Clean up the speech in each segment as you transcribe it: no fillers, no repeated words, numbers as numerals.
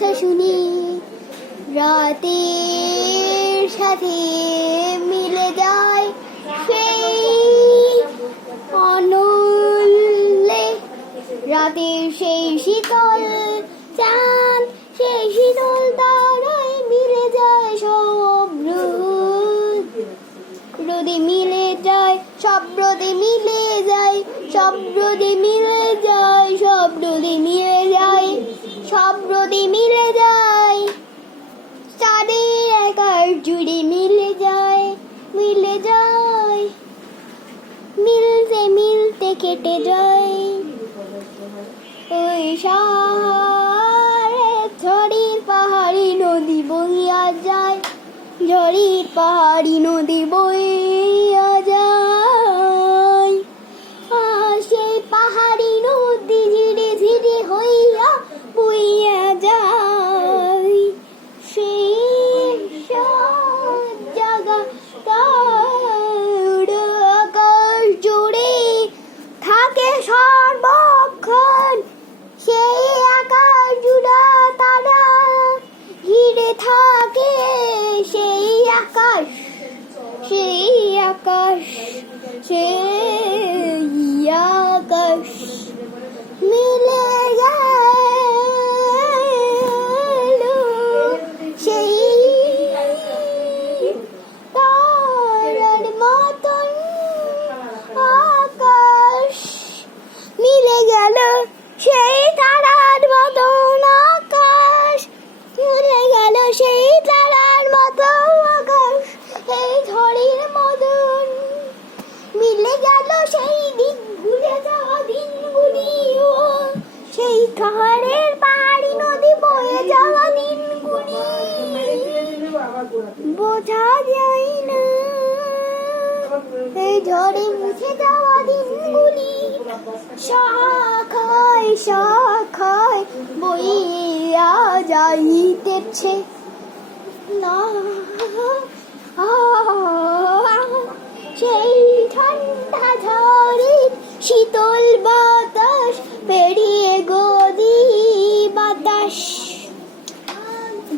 কথা শুনি, রাতের সাথে মিলে যায় সেই অনলে রাতের সেই শীতল চাঁদ, সেই শীতল তারায় মিলে যায় সব রোদে মিলে যায়, সব রোদে মিলে যায়, সব রোদে মিলে যায়, সব রোদে মিলে যায়, সব রোদে মিলে যায়, চাঁদের আকাশ জুড়ে মিলে যায়, মিলে যায়, মিলতে মিলতে কেটে যায় ওই সারে ঝড়ির পাহাড়ি নদী বইয়া যায়, ঝড়ির পাহাড়ি নদী বইয়া যায়, সেই পাহাড়ি নদী ধীরে ধীরে হইয়া বইয়া যায়, সেই জায়গা আকাশ জুড়ে থাকে সর্বক্ষণ, সেই আকাশ জুড়া তারা ঘিরে থাকে, সেই আকাশ, সেই আকাশ, সেই আকাশ মিলে গেল সেই তারার মতন, আকাশ মিলে গেল সেই তারার মতন, আকাশ মিলে গেল সেই তারার মতন, আকাশ এই ঝড়ের মতন মিলে গেল সেই দিন, ভুলে যাওয়া দিনগুলি, ও সেই পাহাড়ের পাহাড়ি নদী বয়ে যাওয়া দিনগুলি বোঝা যায় না, এই ঝড়ে মুছে যাওয়া দিনগুলি শাখায় শাখায় বইয়া যাইতেছে না, সেই ঠান্ডা ঝড়ে শীতল বাতাস পেরিয়ে গদি বাতাস,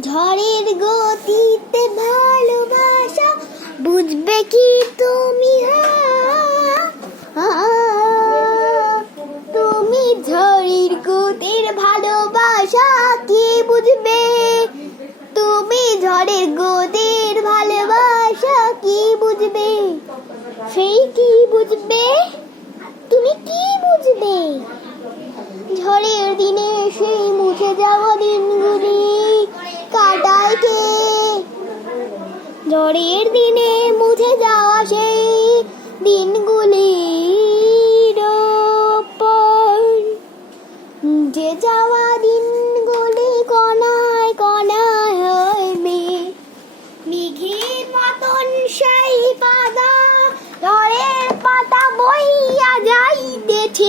ঝড়ের গতিতে ভালোবাসা বুঝবে কি তুমি, তুমি ঝড়ের গতির ভালোবাসা কি বুঝবে, তুমি ঝড়ের গতির ভালোবাসা কি বুঝবে, সেই কি বুঝবে, তুমি কি বুঝবে, ঝড়ের দিনে সেই মুছে যাওয়া দিনগুলি কাটায় কে, ঝড়ের দিনে মুছে যাওয়া সেই দিনগুলির ওপর যে যাওয়া দিনগুলি কণায় কণায় হইবে মেঘের মতন সেই পাতা, ঝড়ের পাতা বইয়া যাইতেছে,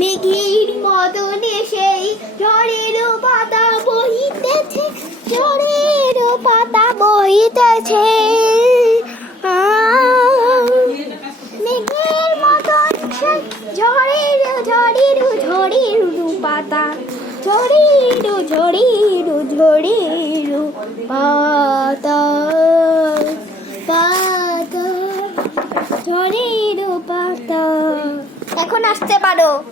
মেঘের মতনে সেই ঝড়ের পাতা বহিতেছে, ঝড়ের পাতা বহিতেছে, মেঘের মতন সেই ঝড়ের ঝড়ের ঝড়ের পাতা, ঝড়ের ঝড়ের ঝড়ের পাতা, পাতা ঝড়ের পাতা। এখন আসতে পারো।